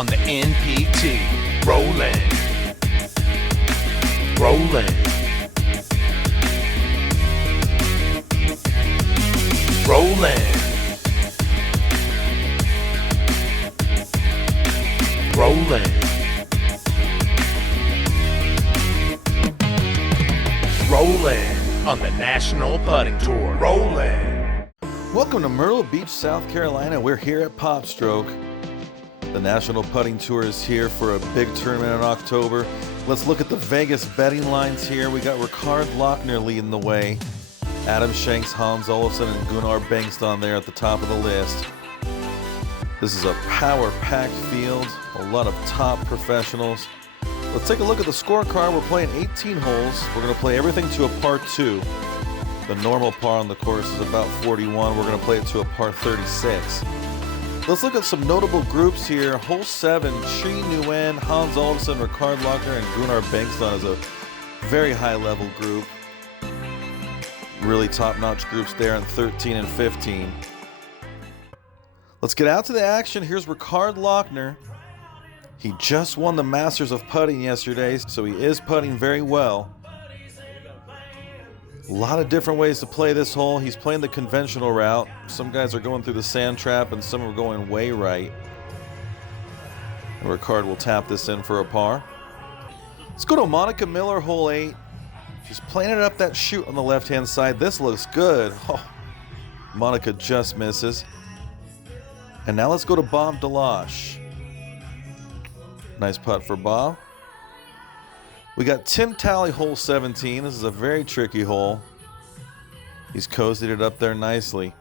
on the NPT. Rolling. Rolling. Rolling. Rolling. Rolling on the National Putting Tour. Rolling. Welcome to Myrtle Beach, South Carolina. We're here at PopStroke. The National Putting Tour is here for a big tournament in October. Let's look at the Vegas betting lines here. We got Ricard Lochner leading the way. Adam Shanks, Hans Olafsson, and Gunnar Bengtsson there at the top of the list. This is a power-packed field, a lot of top professionals. Let's take a look at the scorecard. We're playing 18 holes. We're going to play everything to a par 2. The normal par on the course is about 41. We're going to play it to a par 36. Let's look at some notable groups here. Hole 7, Chi Nguyen, Hans Olafsson, Ricard Lochner, and Gunnar Bengtsson is a very high-level group. Really top-notch groups there in 13 and 15. Let's get out to the action. Here's Ricard Lochner. He just won the Masters of Putting yesterday, so he is putting very well. A lot of different ways to play this hole. He's playing the conventional route. Some guys are going through the sand trap and some are going way right. And Ricard will tap this in for a par. Let's go to Monica Miller, hole 8. She's playing it up that chute on the left-hand side. This looks good. Oh, Monica just misses. And now let's go to Bob Deloche. Nice putt for Bob. We got Tim Talley, hole 17. This is a very tricky hole. He's cozied it up there nicely.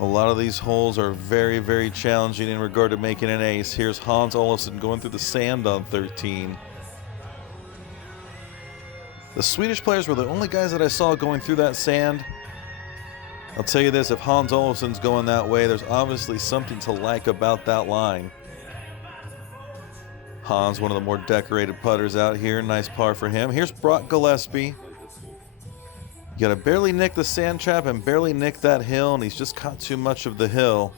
A lot of these holes are very, very challenging in regard to making an ace. Here's Hans Olafsson going through the sand on 13. The Swedish players were the only guys that I saw going through that sand. I'll tell you this, if Hans Olafsson's going that way, there's obviously something to like about that line. Hans, one of the more decorated putters out here. Nice par for him. Here's Brock Gillespie. You gotta barely nick the sand trap and barely nick that hill, and he's just caught too much of the hill.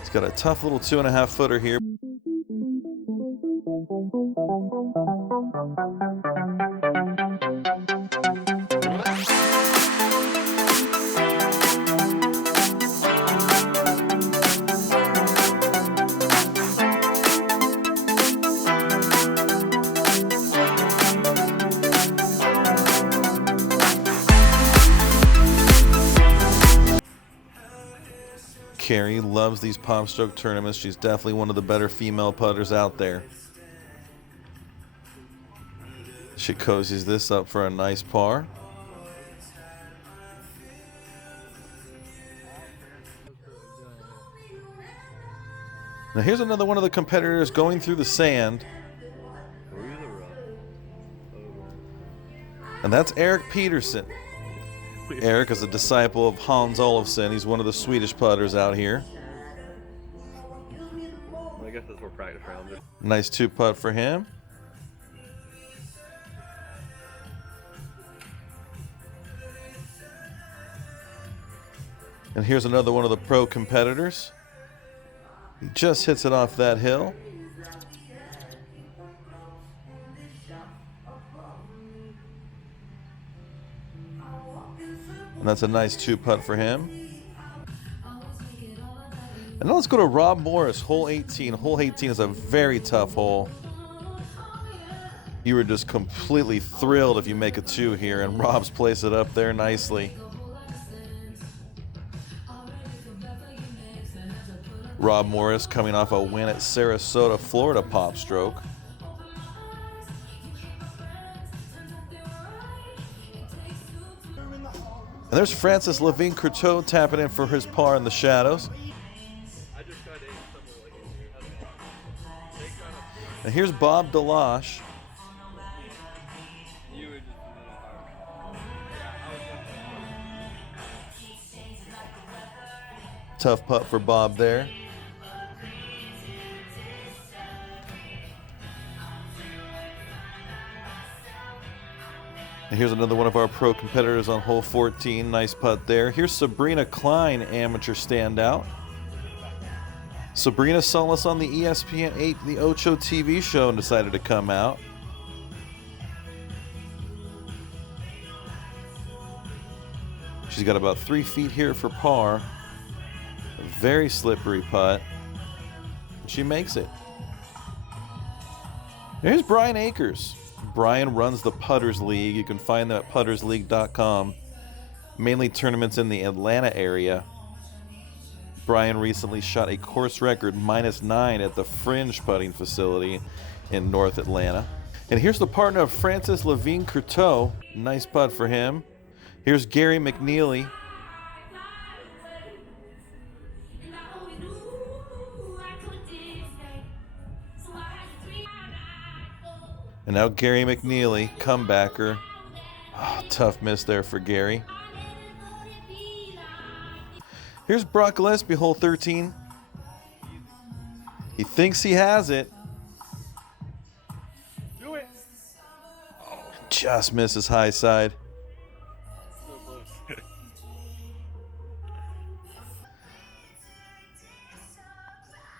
He's got a tough little 2.5 footer here. Carrie loves these PopStroke tournaments. She's definitely one of the better female putters out there. She cozies this up for a nice par. Now here's another one of the competitors going through the sand. And that's Eric Peterson. Eric is a disciple of Hans Olafsson. He's one of the Swedish putters out here. I guess that's more practice rounds. Nice 2-putt for him. And here's another one of the pro competitors. He just hits it off that hill. And that's a nice 2-putt for him. And now let's go to Rob Morris, hole 18. Hole 18 is a very tough hole. You were just completely thrilled if you make a 2 here, and Rob's placed it up there nicely. Rob Morris coming off a win at Sarasota, Florida PopStroke. And there's Francis Levine Courteau tapping in for his par in the shadows. And here's Bob Deloche. Tough putt for Bob there. And here's another one of our pro competitors on hole 14. Nice putt there. Here's Sabrina Klein, amateur standout. Sabrina saw us on the ESPN 8, the Ocho TV show, and decided to come out. She's got about 3 feet here for par. A very slippery putt. She makes it. Here's Brian Akers. Brian runs the Putters League. You can find them at puttersleague.com. Mainly tournaments in the Atlanta area. Brian recently shot a course record -9 at the Fringe putting facility in North Atlanta. And here's the partner of Francis Levine Courteau. Nice putt for him. Here's Gary McNeely. And now Gary McNeely, comebacker. Oh, tough miss there for Gary. Here's Brock Gillespie, hole 13. He thinks he has it. Do it. Just misses high side.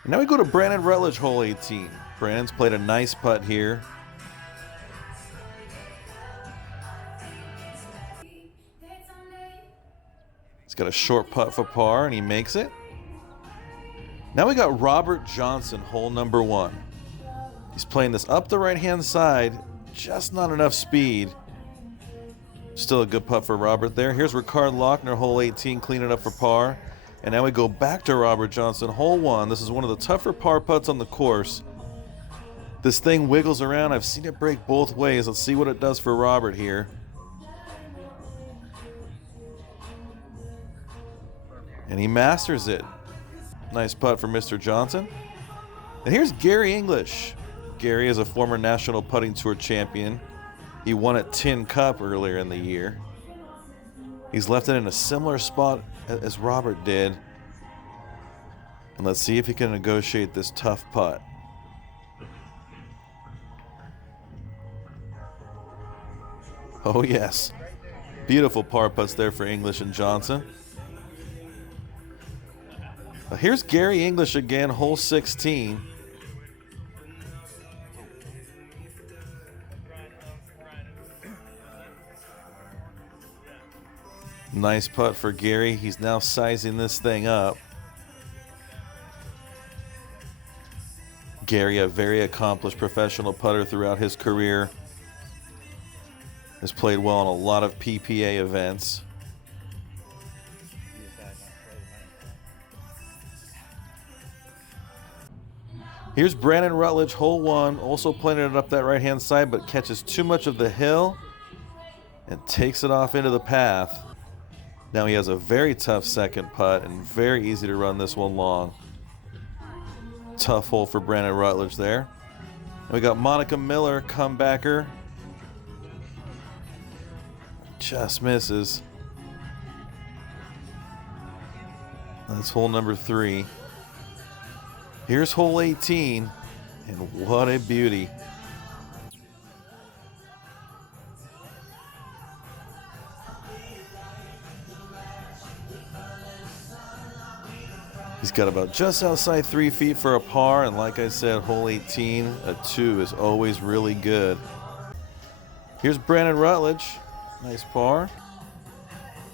Now we go to Brandon Rutledge, hole 18. Brandon's played a nice putt here. He's got a short putt for par, and he makes it. Now we got Robert Johnson, hole number 1. He's playing this up the right-hand side, just not enough speed. Still a good putt for Robert there. Here's Ricard Lochner, hole 18, cleaning up for par. And now we go back to Robert Johnson, hole 1. This is one of the tougher par putts on the course. This thing wiggles around. I've seen it break both ways. Let's see what it does for Robert here. And he masters it. Nice putt for Mr. Johnson. And here's Gary English. Gary is a former National Putting Tour champion. He won at Tin Cup earlier in the year. He's left it in a similar spot as Robert did. And let's see if he can negotiate this tough putt. Oh yes. Beautiful par putts there for English and Johnson. Here's Gary English again, hole 16. Nice putt for Gary. He's now sizing this thing up. Gary, a very accomplished professional putter throughout his career. Has played well in a lot of PPA events. Here's Brandon Rutledge, hole 1, also playing it up that right-hand side, but catches too much of the hill and takes it off into the path. Now he has a very tough second putt and very easy to run this one long. Tough hole for Brandon Rutledge there. And we got Monica Miller, comebacker. Just misses. That's hole number 3. Here's hole 18, and what a beauty. He's got about just outside 3 feet for a par, and like I said, hole 18, a 2 is always really good. Here's Brandon Rutledge, nice par.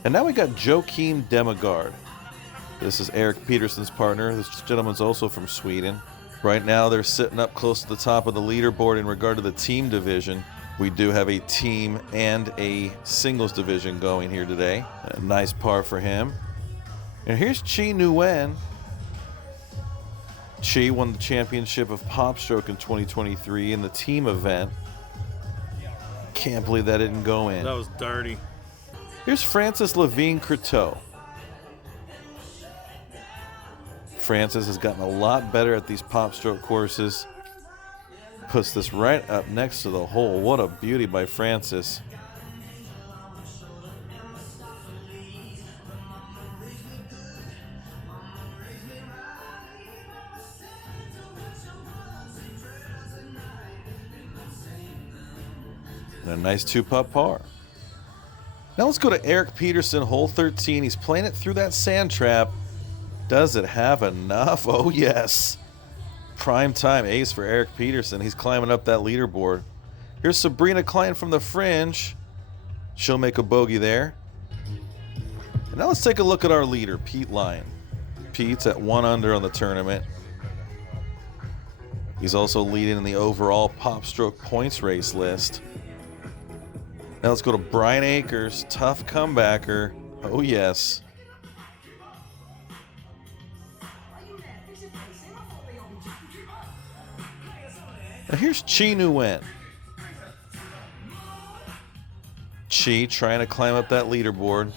And now we got Joakim Demegard. This is Eric Peterson's partner. This gentleman's also from Sweden. Right now they're sitting up close to the top of the leaderboard in regard to the team division. We do have a team and a singles division going here today. A nice par for him. And here's Chi Nguyen. Chi won the championship of PopStroke in 2023 in the team event. Can't believe that didn't go in. That was dirty. Here's Francis Levine Courteau. Francis has gotten a lot better at these PopStroke courses. Puts this right up next to the hole. What a beauty by Francis. And a nice 2-putt par. Now let's go to Eric Peterson, hole 13. He's playing it through that sand trap. Does it have enough? Oh, yes. Prime time ace for Eric Peterson. He's climbing up that leaderboard. Here's Sabrina Klein from the fringe. She'll make a bogey there. And now let's take a look at our leader, Pete Lyon. Pete's at 1 under on the tournament. He's also leading in the overall PopStroke points race list. Now let's go to Brian Akers, tough comebacker. Oh, yes. Now here's Chi Nguyen. Chi trying to climb up that leaderboard.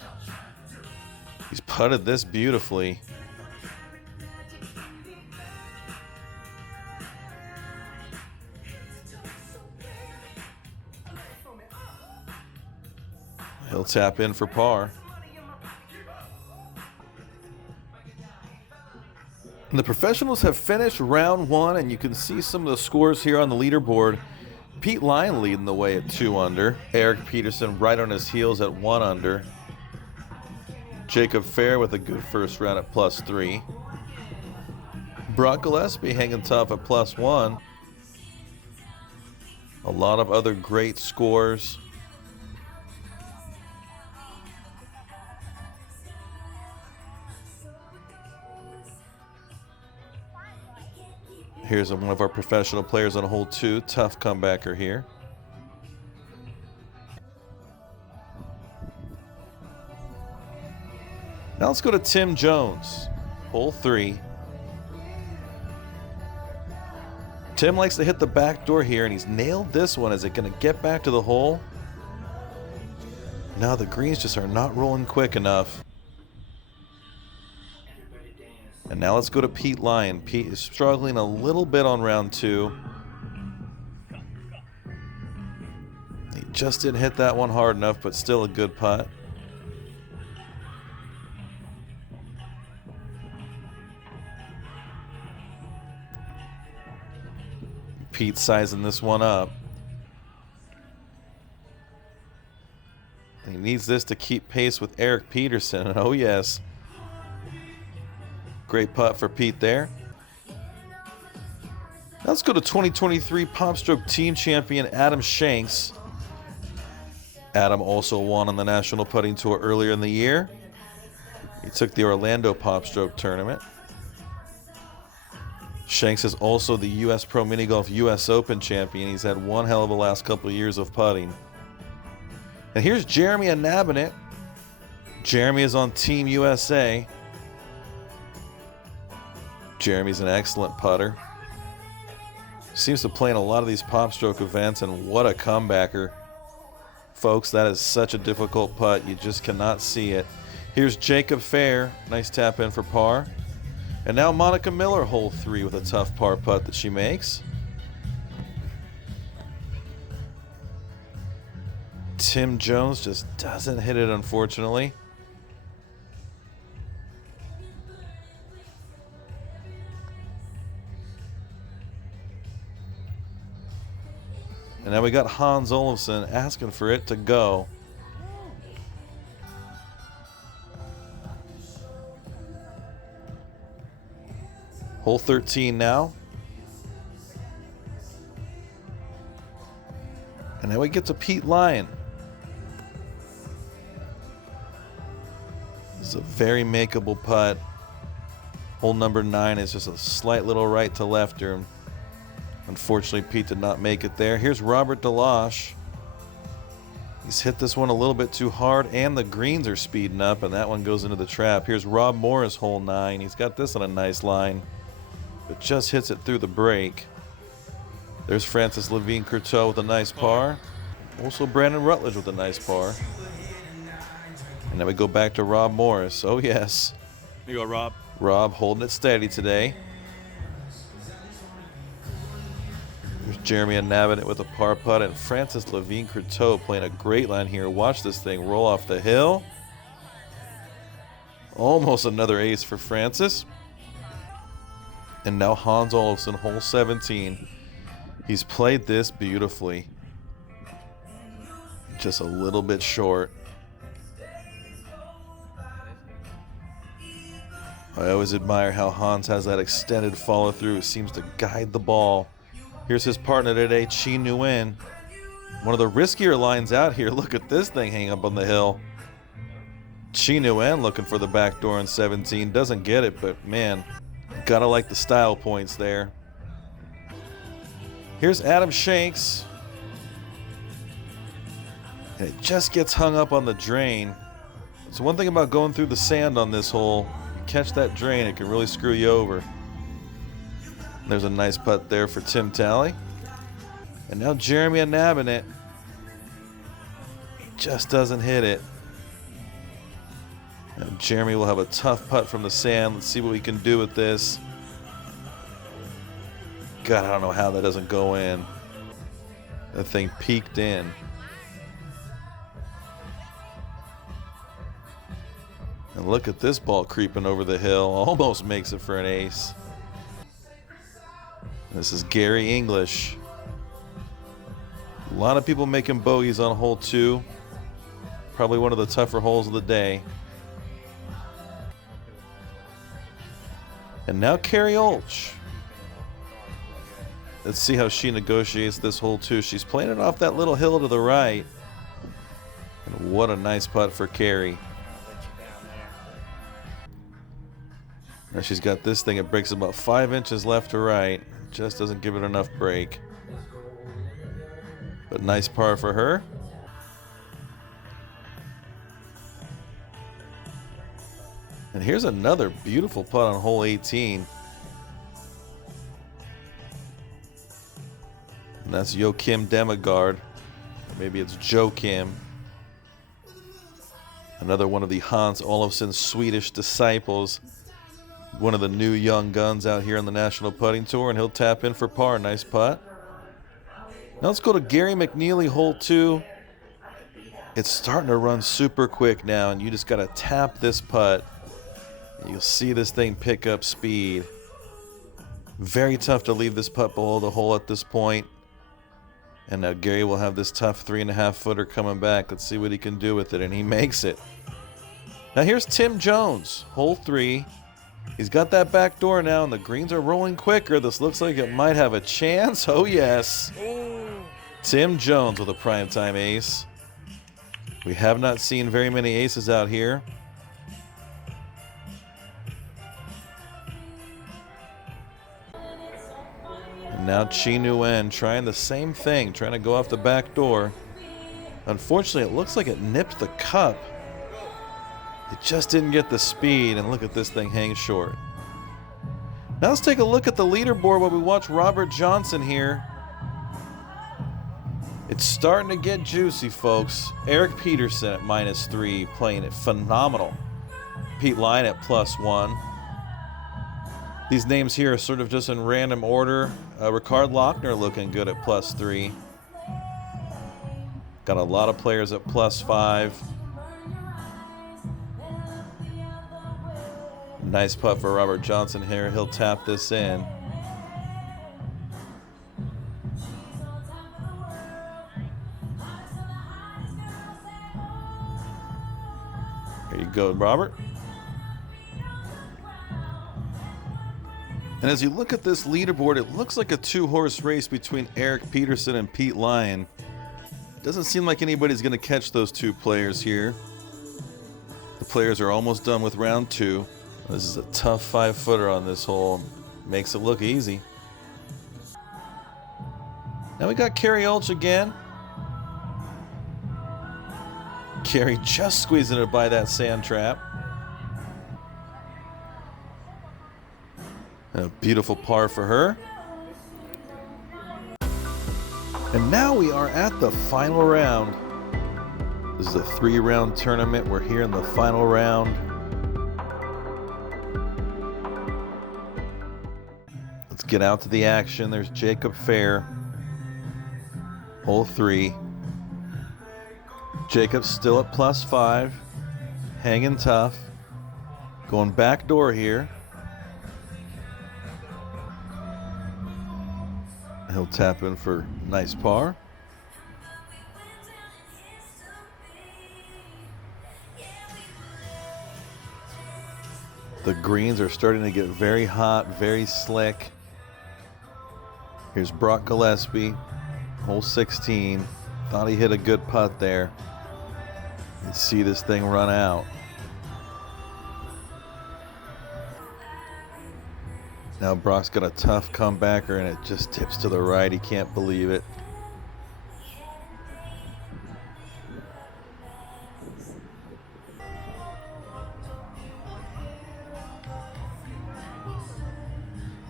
He's putted this beautifully. He'll tap in for par. And the professionals have finished round 1, and you can see some of the scores here on the leaderboard. Pete Lyon leading the way at 2 under. Eric Peterson right on his heels at 1 under. Jacob Fair with a good first round at +3. Brock Gillespie hanging tough at +1. A lot of other great scores. Here's one of our professional players on hole 2. Tough comebacker here. Now let's go to Tim Jones, hole 3. Tim likes to hit the back door here, and he's nailed this one. Is it going to get back to the hole? No, the greens just are not rolling quick enough. And now let's go to Pete Lyon. Pete is struggling a little bit on round 2. He just didn't hit that one hard enough, but still a good putt. Pete sizing this one up. He needs this to keep pace with Eric Peterson. Oh, yes. Great putt for Pete there. Now let's go to 2023 PopStroke Team Champion Adam Shanks. Adam also won on the National Putting Tour earlier in the year. He took the Orlando PopStroke tournament. Shanks is also the U.S. Pro Mini Golf U.S. Open champion. He's had one hell of a last couple of years of putting. And here's Jeremy Anabanet. Jeremy is on Team USA. Jeremy's an excellent putter. Seems to play in a lot of these PopStroke events, and what a comebacker. Folks, that is such a difficult putt. You just cannot see it. Here's Jacob Fair. Nice tap in for par. And now Monica Miller, hole 3, with a tough par putt that she makes. Tim Jones just doesn't hit it, unfortunately. And now we got Hans Olafsson asking for it to go. Hole 13 now. And now we get to Pete Lyon. This is a very makeable putt. Hole number 9 is just a slight little right to lefter. Unfortunately, Pete did not make it there. Here's Robert DeLoche. He's hit this one a little bit too hard, and the greens are speeding up, and that one goes into the trap. Here's Rob Morris, hole 9. He's got this on a nice line, but just hits it through the break. There's Francis Levine Courteau with a nice par. Also Brandon Rutledge with a nice par. And then we go back to Rob Morris. Oh, yes. Here you go, Rob. Rob holding it steady today. There's Jeremy Anabanet with a par putt, and Francis Levine Courteau playing a great line here. Watch this thing roll off the hill. Almost another ace for Francis. And now Hans Olafsson, hole 17. He's played this beautifully. Just a little bit short. I always admire how Hans has that extended follow through. Seems to guide the ball. Here's his partner today, Chi Nguyen. One of the riskier lines out here. Look at this thing hanging up on the hill. Chi Nguyen looking for the back door in 17. Doesn't get it, but man, gotta like the style points there. Here's Adam Shanks. And it just gets hung up on the drain. So one thing about going through the sand on this hole, you catch that drain, it can really screw you over. There's a nice putt there for Tim Talley. And now Jeremy nabbing it. He just doesn't hit it. And Jeremy will have a tough putt from the sand. Let's see what we can do with this. God, I don't know how that doesn't go in. That thing peeked in. And look at this ball creeping over the hill. Almost makes it for an ace. This is Gary English. A lot of people making bogeys on hole 2. Probably one of the tougher holes of the day. And now Carrie Olch. Let's see how she negotiates this hole 2. She's playing it off that little hill to the right. And what a nice putt for Carrie. Now she's got this thing. It breaks about 5 inches left to right. Just doesn't give it enough break. But nice par for her. And here's another beautiful putt on hole 18. And that's Joachim Demigard. Maybe it's Joachim. Another one of the Hans Olofsson's Swedish disciples. One of the new young guns out here on the National Putting Tour, and he'll tap in for par. Nice putt. Now let's go to Gary McNeely, hole 2. It's starting to run super quick now, and you just got to tap this putt. You'll see this thing pick up speed. Very tough to leave this putt below the hole at this point. And now Gary will have this tough 3.5 footer coming back. Let's see what he can do with it, and he makes it. Now here's Tim Jones, hole 3. He's got that back door now, and the greens are rolling quicker. This looks like it might have a chance. Oh, yes. Tim Jones with a primetime ace. We have not seen very many aces out here. And now Chi Nguyen trying the same thing, trying to go off the back door. Unfortunately, it looks like it nipped the cup. It just didn't get the speed, and look at this thing hang short. Now let's take a look at the leaderboard while we watch Robert Johnson here. It's starting to get juicy, folks. Eric Peterson at -3, playing it phenomenal. Pete Lyon at +1. These names here are sort of just in random order. Ricard Lochner looking good at +3. Got a lot of players at +5. Nice putt for Robert Johnson here. He'll tap this in. Here you go, Robert. And as you look at this leaderboard, it looks like a 2-horse race between Eric Peterson and Pete Lyon. Doesn't seem like anybody's going to catch those two players here. The players are almost done with round 2. This is a tough 5-footer on this hole. Makes it look easy. Now we got Carrie Olch again. Carrie just squeezing it by that sand trap. And a beautiful par for her. And now we are at the final round. This is a 3-round tournament. We're here in the final round. Let's get out to the action. There's Jacob Fair. Hole 3. Jacob's still at +5. Hanging tough. Going back door here. He'll tap in for nice par. The greens are starting to get very hot, very slick. Here's Brock Gillespie, hole 16. Thought he hit a good putt there. Let's see this thing run out. Now Brock's got a tough comebacker and it just tips to the right. He can't believe it.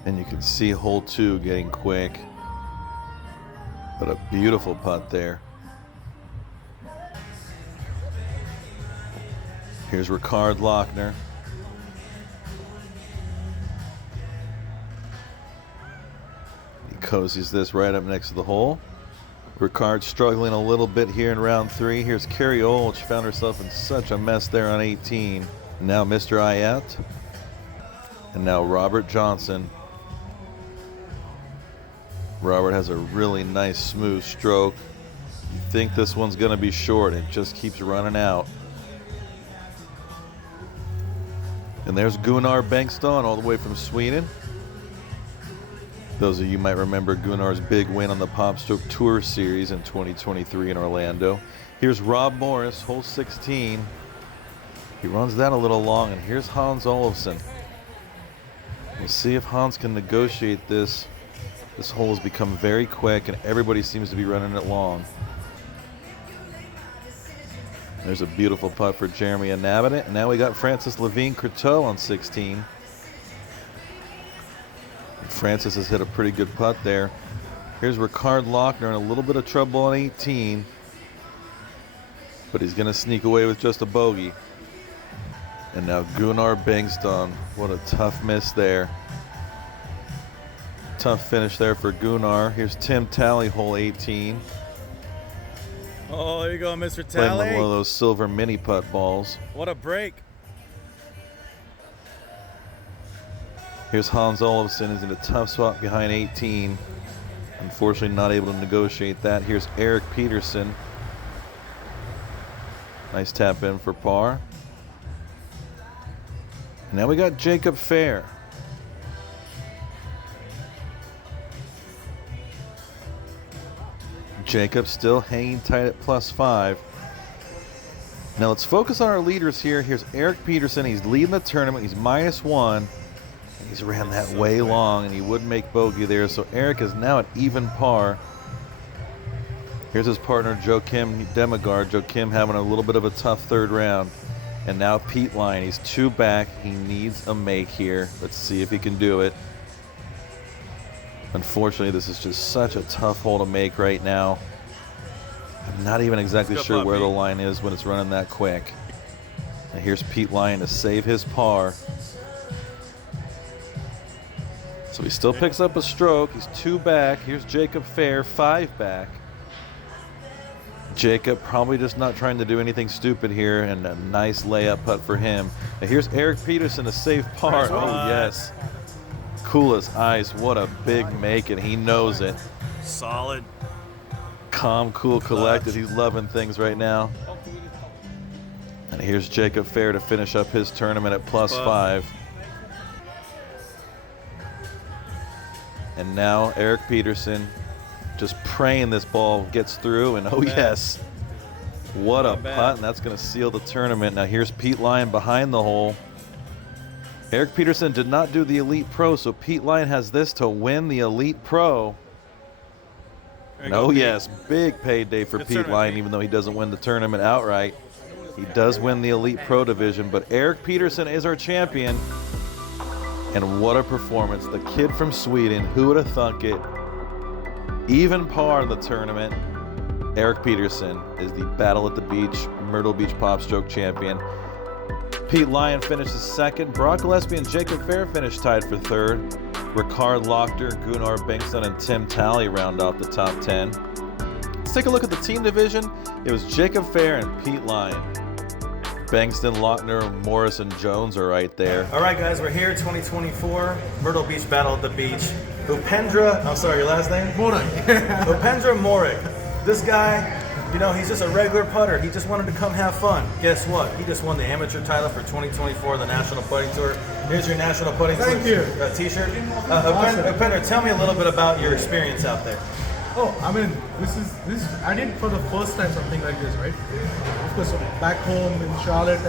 And you can see hole 2 getting quick. But a beautiful putt there. Here's Ricard Lochner. He cozies this right up next to the hole. Ricard struggling a little bit here in round 3. Here's Carrie Olch, found herself in such a mess there on 18. Now Mr. Ayat. And now Robert Johnson. Robert has a really nice smooth stroke. You think this one's going to be short. It just keeps running out. And there's Gunnar Bengtsson all the way from Sweden. Those of you might remember Gunnar's big win on the PopStroke Tour Series in 2023 in Orlando. Here's Rob Morris, hole 16. He runs that a little long, and here's Hans Olafsson. We'll see if Hans can negotiate this. This hole has become very quick, and everybody seems to be running it long. There's a beautiful putt for Jeremy Inabinit. And now we got Francis Levine Courteau on 16. And Francis has hit a pretty good putt there. Here's Ricard Lochner in a little bit of trouble on 18. But he's going to sneak away with just a bogey. And now Gunnar Bengtsson. What a tough miss there. Tough finish there for Gunnar. Here's Tim Talley, hole 18. Oh, there you go, Mr. Playing Talley. with one of those silver mini putt balls. What a break. Here's Hans Olafsson, is in a tough spot behind 18. Unfortunately not able to negotiate that. Here's Eric Peterson. Nice tap in for par. Now we got Jacob Fair. Jacob still hanging tight at +5. Now let's focus on our leaders here. Here's Eric Peterson. He's leading the tournament. He's -1. He's ran that way long, and he wouldn't make bogey there. So Eric is now at even par. Here's his partner, Joakim Demigard. Joakim having a little bit of a tough third round. And now Pete Lyon. He's 2 back. He needs a make here. Let's see if he can do it. Unfortunately, this is just such a tough hole to make right now. I'm not even exactly sure where the line is when it's running that quick. And here's Pete Lyon to save his par. So he still picks up a stroke. He's 2 back. Here's Jacob Fair, 5 back. Jacob probably just not trying to do anything stupid here, and a nice layup putt for him. Now here's Eric Peterson to save par. Oh, yes. Cool as ice. What a big make, and he knows it. Solid. Calm, cool, collected. He's loving things right now. And here's Jacob Fair to finish up his tournament at +5. And now Eric Peterson just praying this ball gets through, and oh yes, what a putt, and that's going to seal the tournament. Now here's Pete Lyon behind the hole. Eric Peterson did not do the Elite Pro, so Pete Lyon has this to win the Elite Pro. And oh yes, big payday for Pete Lyon, even though he doesn't win the tournament outright. He does win the Elite Pro division, but Eric Peterson is our champion. And what a performance. The kid from Sweden, who would have thunk it? Even par in the tournament. Eric Peterson is the Battle at the Beach, Myrtle Beach PopStroke champion. Pete Lyon finishes 2nd. Brock Gillespie and Jacob Fair finished tied for 3rd. Ricard Lochner, Gunnar Bengtsson, and Tim Talley round off the top 10. Let's take a look at the team division. It was Jacob Fair and Pete Lyon. Bengtsson, Lochner, Morris, and Jones are right there. All right, guys, we're here, 2024, Myrtle Beach Battle at the Beach. Upendra, I'm sorry, your last name? Morik. Upendra Morik. This guy You know, he's just a regular putter. He just wanted to come have fun. Guess what? He just won the amateur title for 2024, the National Putting Tour. Here's your National Putting Tour t-shirt. Upender, tell me a little bit about your experience out there. Oh, I mean, this I did for the first time something like this, right? Of course, back home in Charlotte,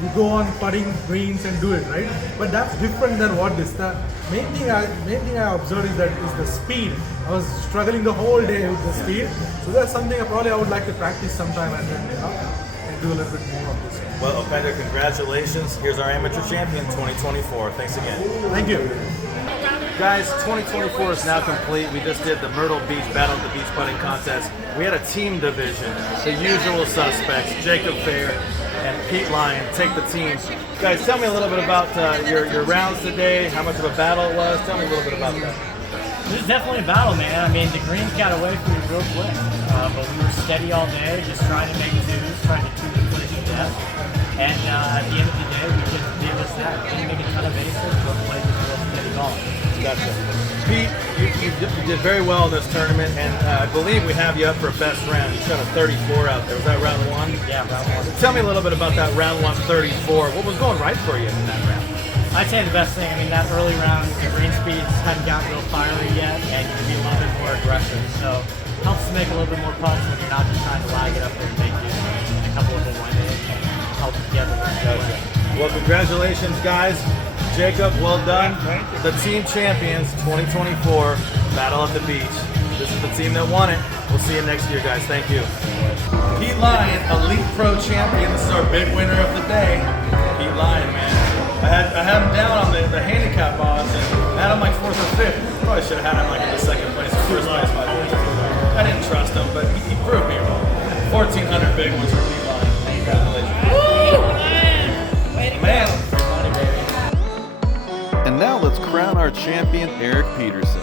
you go on putting greens and do it, right? But that's different than what this. The main thing I observed is the speed. I was struggling the whole day with the speed, so that's something I would like to practice sometime and then and do a little bit more of this. Well, Upender, congratulations. Here's our amateur champion 2024. Thanks again. Thank you. Guys, 2024 is now complete. We just did the Myrtle Beach Battle of the Beach Putting Contest. We had a team division. The usual suspects, Jacob Fair and Pete Lyon, take the teams. Guys, tell me a little bit about your rounds today, how much of a battle it was. Tell me a little bit about that. It was definitely a battle, man. I mean, the greens got away from me real quick, but we were steady all day, just trying to make twos, trying to keep the finish to death. And at the end of the day, we just did this that. Didn't make a ton of aces, but played just real steady ball. Gotcha. Pete, you did very well in this tournament, and I believe we have you up for a best round. You shot a 34 out there. Was that round one? Yeah, round one. Tell me a little bit about that round 1 34. What was going right for you in that round? I'd say the best thing, I mean, that early round, the green speeds hadn't gotten real fiery yet, and you can be a little bit more aggressive. So it helps to make a little bit more putts when you're not just trying to lag it up there and make it, and a couple of them went in and help together. Well, congratulations, guys. Jacob, well done. The team champions 2024 Battle at the Beach. This is the team that won it. We'll see you next year, guys. Thank you. Pete Lyon, Elite Pro Champion. This is our big winner of the day. Pete Lyon, man. I had him down on the handicap odds and had him like 4th or 5th. Probably should have had him like in the 2nd place or 1st place. I didn't trust him, but he proved me wrong. 1,400 big ones for Pete Lyon. Congratulations. Man. And now let's crown our champion, Eric Peterson.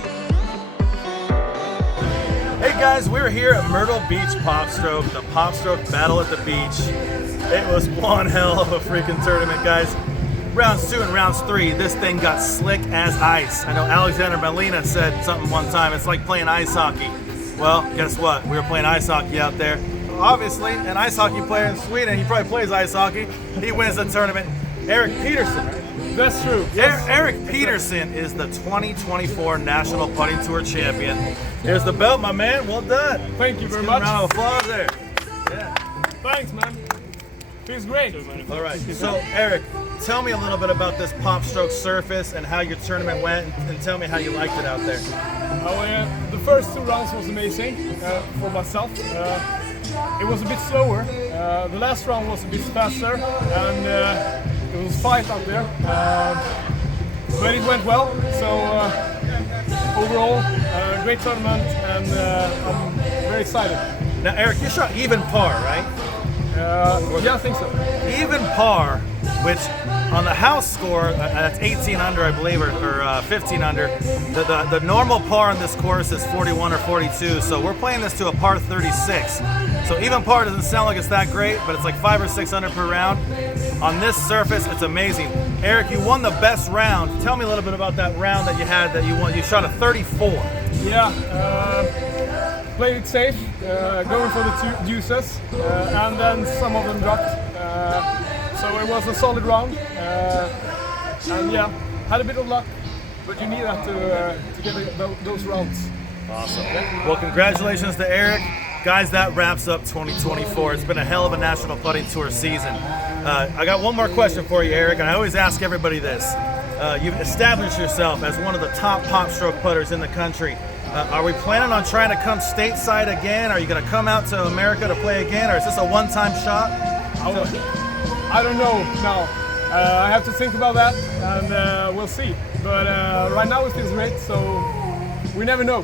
Hey guys, we're here at Myrtle Beach PopStroke, the PopStroke Battle at the Beach. It was one hell of a freaking tournament, guys. Rounds 2 and rounds 3, this thing got slick as ice. I know Alexander Molina said something one time, it's like playing ice hockey. Well, guess what? We were playing ice hockey out there. Obviously, an ice hockey player in Sweden, he probably plays ice hockey. He wins the tournament. Eric Peterson, right? That's true. Yes. Eric Peterson is the 2024 National Putting Tour champion. Here's the belt, my man. Well done. Thank you very Let's much. give a round of applause there. Yeah. Thanks, man. Feels great. All right. So, Eric, tell me a little bit about this PopStroke surface and how your tournament went, and tell me how you liked it out there. The first 2 rounds was amazing for myself. It was a bit slower. The last round was a bit faster, and it was fight out there, but it went well. So overall, great tournament, and I'm very excited. Now, Eric, you shot even par, right? Yeah, I think so. Even par, which on the house score, that's 18 under, I believe, or 15 under. The normal par on this course is 41 or 42, so we're playing this to a par 36. So even par doesn't sound like it's that great, but it's like 5 or 6 under per round. On this surface, it's amazing. Eric, you won the best round. Tell me a little bit about that round that you had that you won. You shot a 34. Yeah, played it safe, going for the deuces, and then some of them dropped. So it was a solid round, and yeah, had a bit of luck, but you need that to get those rounds. Awesome. Well, congratulations to Eric. Guys, that wraps up 2024. It's been a hell of a National Putting Tour season. I got one more question for you, Eric, and I always ask everybody this. You've established yourself as one of the top PopStroke putters in the country. Are we planning on trying to come stateside again? Are you going to come out to America to play again, or is this a one-time shot? I don't know now. I have to think about that, and we'll see. But right now it feels great, so we never know.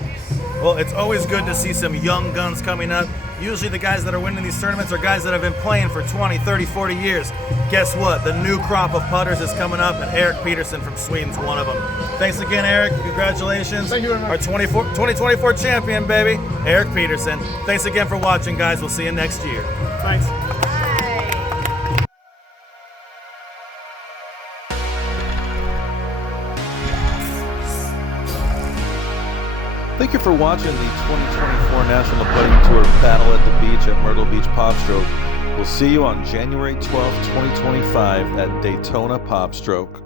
Well, it's always good to see some young guns coming up. Usually the guys that are winning these tournaments are guys that have been playing for 20, 30, 40 years. Guess what? The new crop of putters is coming up, and Eric Peterson from Sweden's one of them. Thanks again, Eric. Congratulations. Thank you very much. Our 2024 champion, baby, Eric Peterson. Thanks again for watching, guys. We'll see you next year. Thanks. Thank you for watching the 2024 National Putting Tour Battle at the Beach at Myrtle Beach PopStroke. We'll see you on January 12th, 2025 at Daytona PopStroke.